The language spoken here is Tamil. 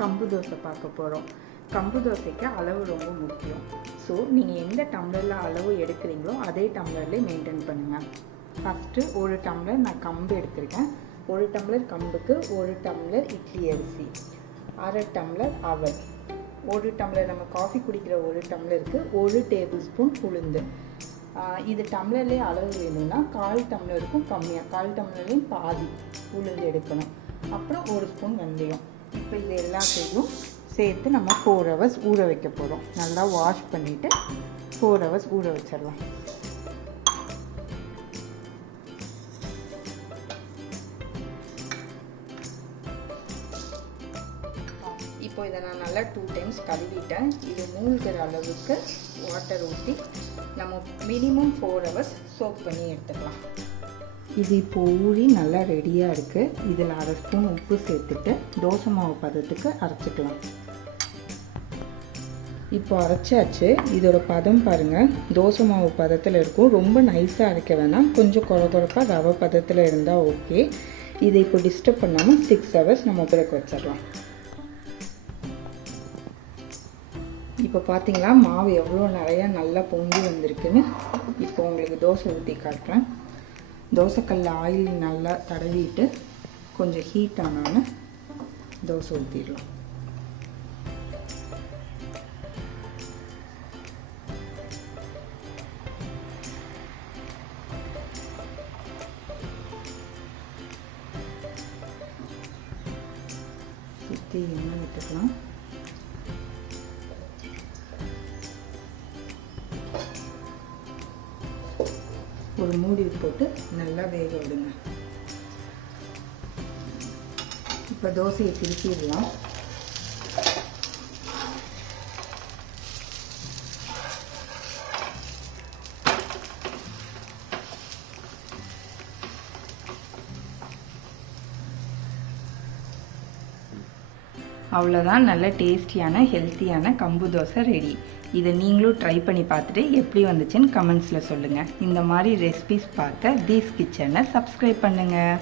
கம்பு தோசை பார்க்க போகிறோம். கம்பு தோசைக்கு அளவு ரொம்ப முக்கியம். ஸோ நீங்கள் எந்த டம்ளரில் அளவு எடுக்கிறீங்களோ அதே டம்ளர்லேயே மெயின்டைன் பண்ணுங்கள். ஃபஸ்ட்டு ஒரு டம்ளர் நான் கம்பு எடுத்திருக்கேன். ஒரு டம்ளர் கம்புக்கு ஒரு டம்ளர் இட்லி அரிசி, அரை டம்ளர் அவல், ஒரு டம்ளர் நம்ம காஃபி குடிக்கிற ஒரு டம்ளருக்கு ஒரு டேபிள் ஸ்பூன் உளுந்து. இது டம்ளர்லேயே அளவு வேணும்னா 1/4 டம்ளருக்கும் கம்மியாக 1/4 டம்ளர்லேயும் பாதி உளுந்து எடுக்கணும். அப்புறம் ஒரு ஸ்பூன் வெந்தயம். இப்போ இது எல்லாத்தையும் சேர்த்து நம்ம 4 ஹவர்ஸ் ஊற வைக்க போகிறோம். நல்லா வாஷ் பண்ணிவிட்டு 4 ஹவர்ஸ் ஊற வச்சிடலாம். இப்போ இதை நான் நல்லா 2 டைம்ஸ் கழுவிட்டேன். இது மூழ்கிற அளவுக்கு வாட்டர் ஊற்றி நம்ம மினிமம் 4 ஹவர்ஸ் சோக் பண்ணி எடுத்துக்கலாம். இது இப்போ ஊறி நல்லா ரெடியாக இருக்குது. இதில் அரை ஸ்பூன் உப்பு சேர்த்துட்டு தோசை மாவு பதத்துக்கு அரைச்சிக்கலாம். இப்போ அரைச்சாச்சு. இதோட பதம் பாருங்கள், தோசை மாவு பதத்தில் இருக்கும். ரொம்ப நைஸாக அரைக்க வேணாம், கொஞ்சம் குறப்பாக ரவை பதத்தில் இருந்தால் ஓகே. இதை இப்போ டிஸ்டர்ப் பண்ணாமல் 6 ஹவர்ஸ் நம்ம பிறகு வச்சிடலாம். இப்போ பார்த்தீங்களா மாவு எவ்வளோ நிறையா நல்லா பொங்கி வந்திருக்குன்னு. இப்போ உங்களுக்கு தோசை ஊற்றி காட்டுறேன். தோசைக்கல்ல ஆயில் நல்லா தடவிட்டு கொஞ்சம் ஹீட் ஆனான்னு தோசை ஊற்றிடலாம். சுற்றி எண்ணெய் விட்டுக்கலாம். ஒரு மூடி போட்டு நல்லா வேக விடுங்க. இப்போ தோசையை திருப்பிடலாம். அவ்வளோதான், நல்ல டேஸ்டியான ஹெல்த்தியான கம்பு தோசை ரெடி. இதை நீங்களும் ட்ரை பண்ணி பார்த்துட்டு எப்படி வந்துச்சுன்னு கமெண்ட்ஸில் சொல்லுங்கள். இந்த மாதிரி ரெசிபிஸ் பார்க்க தீஸ் கிச்சனை சப்ஸ்கிரைப் பண்ணுங்கள்.